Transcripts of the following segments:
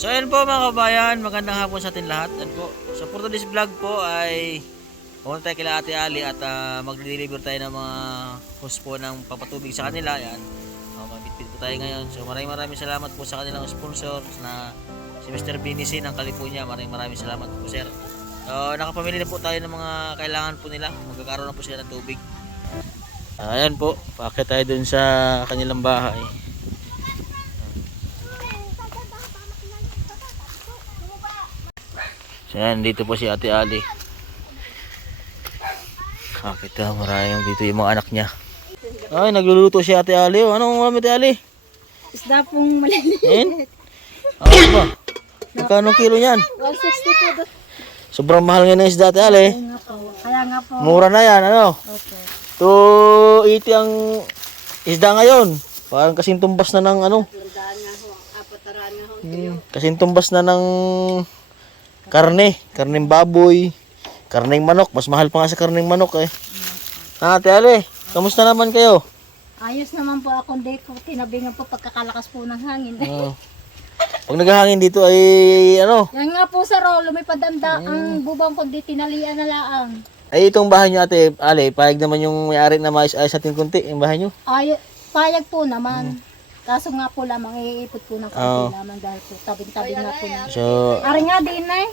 So ayun po mga kabayan, magandang hapon sa atin lahat. Yan po. So for today's vlog po ay pumunta tayo kila Ate Ali at magde-deliver tayo ng mga hose po ng papatubig sa kanila. Yan. Mabitbit po tayo ngayon. So maraming salamat po sa kanilang sponsor na si Mr. Binici ng California. Maraming salamat po sir. So nakapamili na po tayo ng mga kailangan po nila. Magkakaroon na po sila ng tubig. Ayan po, paakit tayo dun sa kanilang bahay. So yan, dito po si Ate Ali. Kita maraming dito yung mga anak niya. Ay, nagluluto si Ate Ali. Anong ulam Ate Ali? Isda pong maliliit. Yan? Ano ba? Magkano kilo niyan? 160 po. Sobrang mahal nga ng isda Ate Ali. Kaya nga po. Mura na yan, ano? Okay. 280 ang isda ngayon. Parang kasing tumbas na ng ano? Kasing tumbas na ng karneng baboy, karneng manok. Mas mahal pa nga sa karneng manok eh. Ate Ali, kamusta naman kayo? Ayos naman po ako. Hindi ko tinabingan po pagkakalakas po ng hangin. Pag naghahangin dito ay ano? Yan nga po sa rolo, may padanda ang bubang kundi tinalian na laang. Ay itong bahay nyo Ate Ali, payag naman yung may-ari na maayos-ayos natin kunti, yung bahay nyo? Ay, payag po naman. Kaso nga po lamang, iipot po ng konti naman dahil po tabing-tabi nga po. So, Ari nga din eh.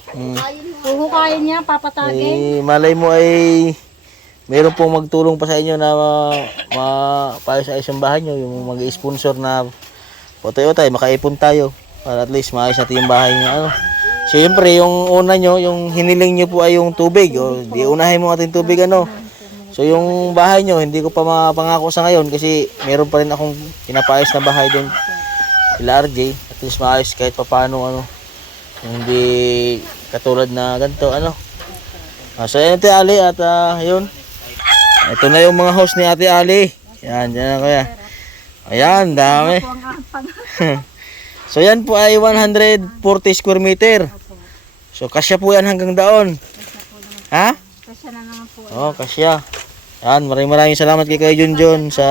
Huhukayin niya, papatagin. malay mo ay mayroon pong magtulong pa sa inyo na mapaayos-ayos yung bahay nyo, yung mag-sponsor na potay-otay, makaipon tayo para at least maayos natin yung bahay nyo. Ano? Siyempre, yung una nyo, yung hiniling nyo po ay yung tubig. O, di unahin mo ating tubig ano. So yung bahay nyo, hindi ko pa mapangako sa ngayon kasi meron pa rin akong pinapaayos na bahay din kila RJ. At least maayos kahit paano ano. Hindi katulad na ganito ano. So yan Ate Ali at yun. Ito na yung mga house ni Ate Ali. Yan, dyan na kuya. Ayan, dami. So yan po ay 140 square meter. So kasya po yan hanggang daon. Ha? Kasya na naman po. Oh, kasya. Yan, maraming salamat kay Junjun sa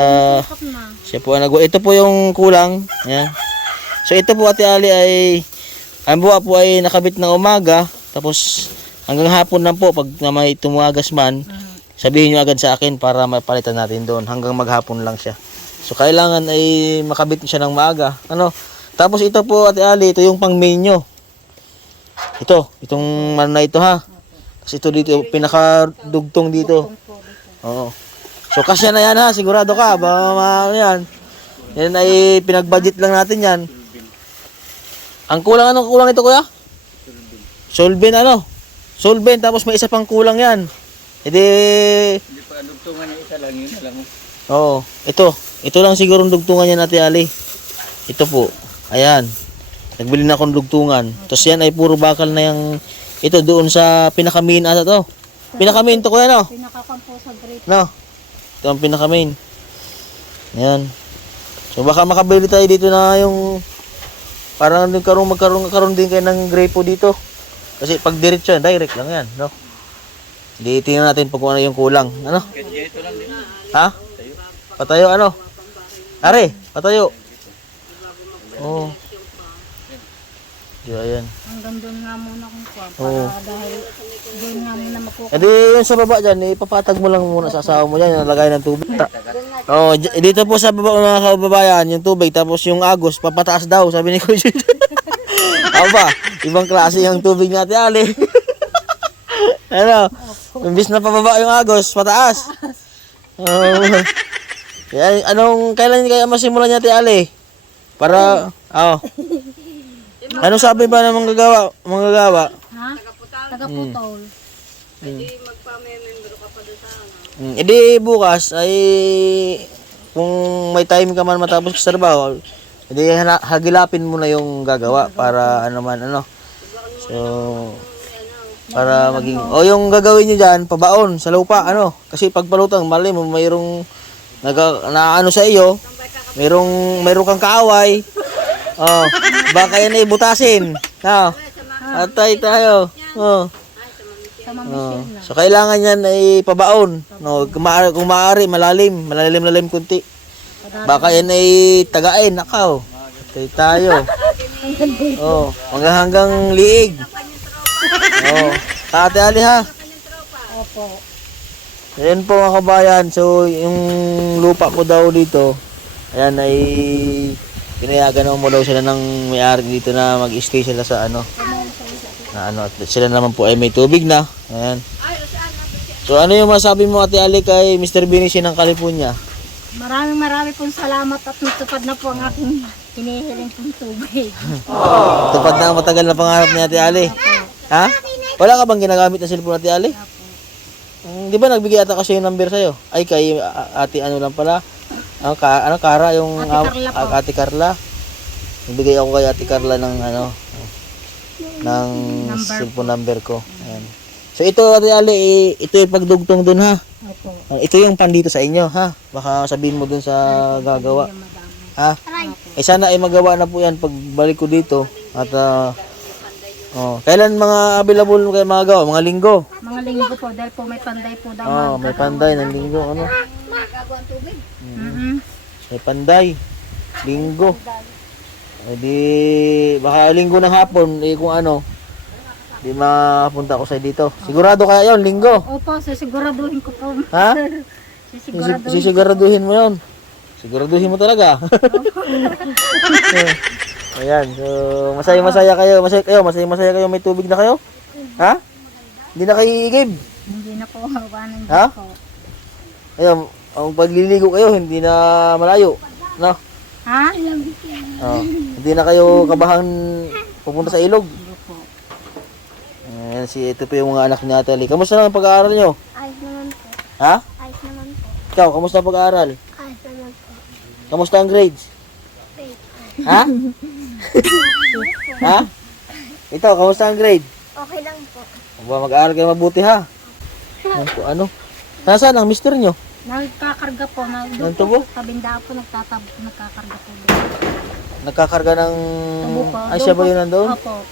siya po ito po yung kulang. Yan. So ito po Ate Ali ay ang buwa po ay nakabit ng umaga tapos hanggang hapon lang po pag may tumuagas man sabihin niyo agad sa akin para mapalitan natin doon hanggang maghapon lang siya. So kailangan ay makabit siya ng maaga. Ano? Tapos ito po Ate Ali, ito yung pang main nyo. Itong ano na ito ha. Kasi ito dito pinakadugtong dito. Oo. So kasya na yan ha, sigurado ka ba yan. Yan ay pinag-budget lang natin yan. Ang kulang anong kulang ito kuya? Solvent ano? Solvent tapos may isa pang kulang yan. Hindi pa dugtungan ng isa lang yun lang. Oo, ito lang siguro ang dugtungan niya Ate Ali. Ito po. Ayan. Nagbili na akong dugtungan. Tapos yan ay puro bakal na yung ito doon sa pinaka-main ata to. Pinaka-main to kuya no? Pinakakan po sa grate. No. Ito ang pinaka-main. Ayan. So baka makabili tayo dito na yung parang magkaroon din kayo ng grapo dito. Kasi pag diretso yan, direct lang yan, no? Hindi tingnan natin pag ano yung kulang, ano? Ha? Patayo ano? Are, patayo. Oh. Ayan. Hanggang doon nga muna kung kuha. Oo. Dahil doon nga muna makukuha. E di yun sa baba dyan, ipapatag mo lang muna sa asawa mo dyan, yung lagay ng tubig. Dito po sa baba mga kababayan, yung tubig, tapos yung agos, papataas daw, sabi ni Kuya. Aba, ibang klase yung tubig natin, Ali. Ano, imbis na pababa yung agos, pataas. Kailan kaya masimulan natin, Ali? Para, anong sabi ba ng manggagawa? Ha? Taga-putol. Edi bukas ay kung may time ka man matapos sa trabaho, edi hagilapin mo na yung gagawa para ano man ano. So para maging yung gagawin niyo diyan pabaon sa lupa ano kasi pag palutang mali mo mayroong ano sa iyo, mayroong kang kaaway. Baka yan ay butasin. Atay tayo. So kailangan yan ay pabaon. No, kung maaari malalim kunti. Baka yan ay tagain, nakaw. Atay tayo. Oh, hanggang liig. Oh, Ate Ali ha. Opo. Ayan po mga kabayan. So, yung lupa po daw dito, ayan ay pinayagan mo daw sila ng may-ari dito na mag-stay sila sa ano. Na ano, at sila naman po ay may tubig na. Ayan. So, ano yung masabi mo Ate Ali kay Mr. Binici ng California? Maraming pong salamat at natupad na po ang aking hinihiling pong tubig. Tupad na ang matagal na pangarap ni Ate Ali. Ha? Wala ka bang ginagamit na cellphone Ate Ali? Di ba nagbigay ata kasi yung number sa'yo? Ay, kay Ate ano lang pala. Kara, yung Ate Carla po. Ate Carla. Nagbigay ako kay Ate Carla ng ng cellphone number ko. Ayan. So ito Ate Ali, ito yung pagdugtong dun ha. Opo. Ito yung pan dito sa inyo ha. Baka sabihin mo dun sa gagawa. Ha? Eh sana ay magawa na po yan pagbalik ko dito. At kailan mga available kayo magawa? Mga linggo. Mga linggo po dahil po may panday po daw. May panday ng linggo. Ano? Mhm. May panday. Linggo. Eh di, baka linggo ng hapon, kung ano, di mapunta ko sa dito. Sigurado kaya yon linggo. Opo, sisiguraduhin ko po. Ha? Sisiguraduhin. Sisiguraduhin mo yon. Siguraduhin mo talaga. Ayan, so masaya-masaya kayo. Masaya-masaya kayo. May tubig na kayo? Ha? Hindi na kayo iigib? Hindi na po hawanan Ha? po. Ayun, ang pagliligo kayo, hindi na malayo. No? Ha? Hindi na kayo kabahang pupunta sa ilog. Hindi po. Ayan, ito po yung mga anak ni Ate Ali. Kamusta naman ang pag-aaral nyo? Ayos naman po. Ha? Ayos naman po. Ikaw, kamusta ang pag-aaral? Ayos naman po. Kamusta ang grades? Ha? Ha? Ito, kamusta ang grade? Okay lang po. Mag-aaral kayo mabuti ha. Ano? Nasaan ang mister nyo? Nagkakarga po. Ng tubo? Tabinda po, nagkakarga po. Nagkakarga ng... Tubo po. Ay, siya ba yun nandun? Opo.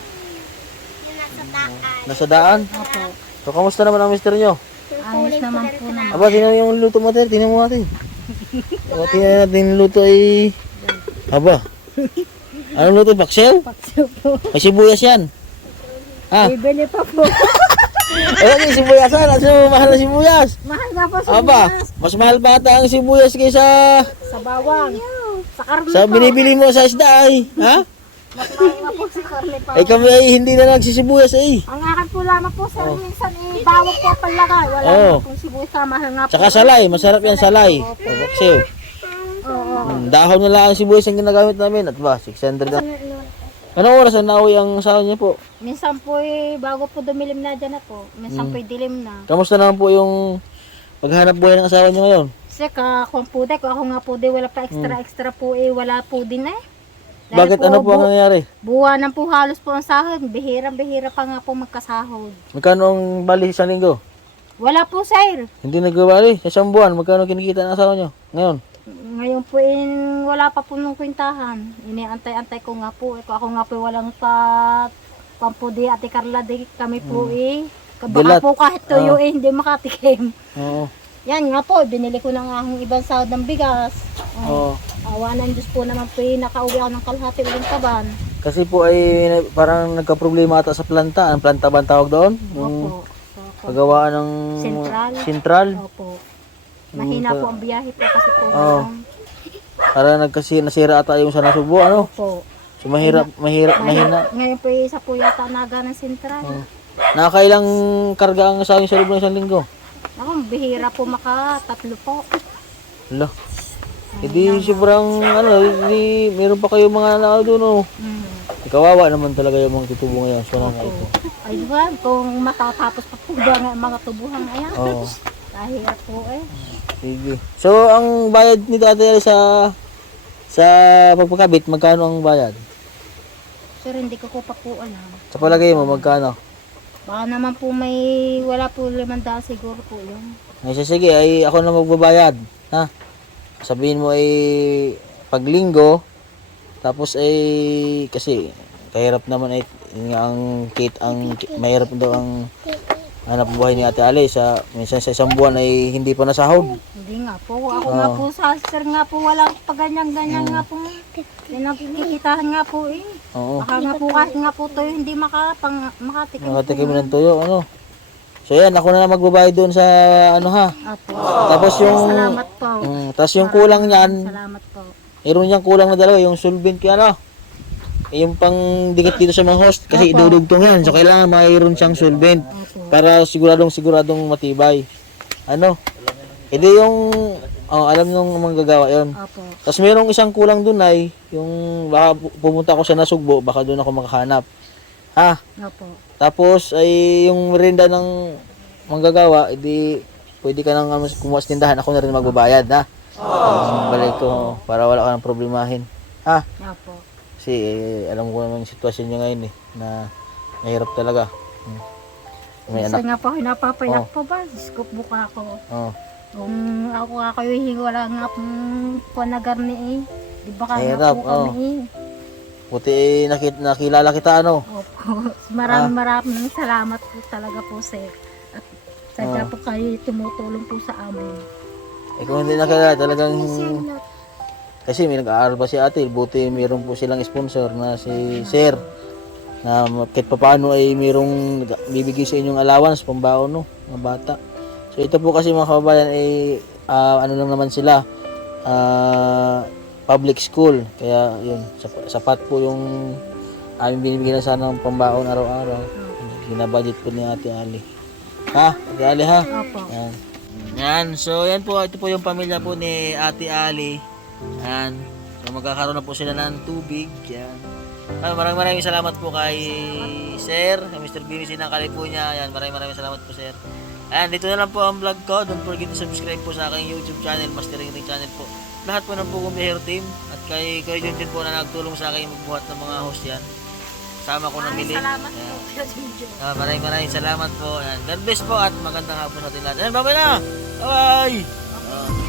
Nasa daan? Opo. So, kamusta naman ang mister nyo? Ayos naman po naman. Aba, tingnan yung luto mo natin. Tingnan mo natin. Aba, tingnan natin yung luto ay... Aba. Anong luto? Paksiw? Paksiw po. May sibuyas yan. Ha? Bibili pa po. Ayun yung sibuyasan. At mahal na sibuyas. Mahal na po sa Aba, mas mahal pa ata ang sibuyas kaysa Sa bawang. Sa karne sa po. binibili mo sa isda ay. Ha? Mas mahal na po sa karne po. Ay kami ay hindi na nagsisibuyas ay. Ang akin po lamang po sir, minsan bawang po palagay. Wala Oo. na pong sibuyas sa mahal nga po. Tsaka salay, masarap yan salay. Paksiw. Oo. Dahon na lang ang sibuyas ang ginagamit namin. At ba, 600 na. Anong oras ang nauwi ang sawa niyo po? Minsan po bago po dumilim na dyan na po. Minsan po dilim na. Kamusta naman po yung paghanap buhay ng asawa niyo ngayon? Kasi kung po di, kung ako nga po di, wala pa extra po wala po din eh. Dahil Bakit ano po ang nangyayari? buwanan po halos po ang sahod. Bihira pa nga po magkasahod. Magkano ang bali isang linggo? Wala po sir. Hindi nagbabali. Sa isang buwan, magkano kinikita ng asawa niyo ngayon? Ngayon po wala pa po nung kwintahan. Iniantay-antay ko nga po. Kung ako nga po walang pampudi Ate Carla di kami po Dilat. Baka po kahit tuyo hindi makatikim. Oo. Yan nga po, binili ko ng aking ibang sahod ng bigas. Oo. Awa ng Diyos po naman po nakauwi ako ng kalahati uling taban. Kasi po ay parang nagka-problema ata sa planta. Ang planta ba ang tawag doon? Yung Opo. pagawaan ng sentral. Opo. Mahina po ang biyahe po kasi po. Oo. Para nasira ata yung sa Nasubo, ano? Opo. So mahina. Ngayon po isa po yata naga ng sentral. Nakakailang karga ang sa loob ng isang linggo? Ako, bihira po tatlo po. Hala. Hindi sobrang meron pa kayo mga doon, oh. Kawawa naman talaga yung mga tutubo ngayon. So nga ito. Ay diba, kung matatapos pa po ba ang mga tubuhan ayan. Oo. Kahirap po Sige. So ang bayad nito ate sa pagpakabit, magkano ang bayad? Sir, hindi ko pa po alam. Sa palagay mo, magkano? Baka naman po wala po 500 siguro po yun. Ay, sige, ay ako na magbabayad. Ha? Sabihin mo ay paglinggo, tapos ay kasi kahirap naman ay mahirap daw ang hanap buhay ni Ate Ali minsan sa isang buwan ay hindi pa nasahod. Hindi nga po. Ako nga po sir nga po wala pa ganyan nga po. Pinakikitahan nga po Oo. Baka nga po kahit nga po tayo hindi makatikim. Nakatikim ng tuyo, ano. So yan, ako na lang magbabayad doon sa ano ha. Opo. Tapos yung Salamat po. tapos yung kulang niyan, Salamat po. meron niyang kulang na dalawa, yung solvent kaya ano. Yung pang dikit dito sa mga host kasi idudugtong yan. So kailangan mayroon siyang solvent Opo. para siguradong matibay. Ano? Hindi yung alam nung manggagawa yon. Opo. Tapos merong isang kulang doon ay yung baka pumunta ako sa Nasugbo, baka doon ako makahanap. Ha? Opo. Tapos ay yung merienda ng manggagawa, edi pwede ka nang kumuha sa tindahan, ako na rin magbabayad, ha? Balik ko para wala ka nang problemahin. Ha? Opo. Kasi alam ko naman yung sitwasyon niya ngayon na mahirap talaga. May Kasi anak. nga po, napapayak po ba? Scoop buka ako. Oh. Kung ako nga kayo wala nga pong panagar ni eh. Di ba kaya Mahirap, po kami eh. Buti nakilala kita ano. Opo. Maraming salamat po talaga po sir. At sadya po kayo tumutulong po sa amin. Kung hindi nakilala talagang kasi may nag-aaral pa si ate, buti mayroon po silang sponsor na si Sir na kahit paano ay mayroong bibigay sa inyong allowance pambaon no, mga bata. So ito po kasi mga kababayan ay ano lang naman sila public school kaya yun sapat po yung aming binibigyan na sana ng pambaon araw-araw. Ginabudget po ni Ate Ali. Ha? Ate Ali ha? Opo. Yan. Yan. So yan po, ito po yung pamilya po ni Ate Ali. Yan. So magkakaroon na po sila ng tubig. Yan. Maraming salamat po kay Sir, kay Mr. BBC ng California. Yan, maraming salamat po Sir. Ayan, dito na lang po ang vlog ko. Don't forget to subscribe po sa aking YouTube channel, Mastering Ring channel po. Lahat po ng Pugong Biyahero team at kay Junjun po na nagtulong sa akin magbuhat ng mga host yan. Sama ko na mili. Salamat po. Junjun. Maraming salamat po. Ayan. God bless po at magandang hapon sa ating lahat. Ayan, bye-bye na! Bye-bye!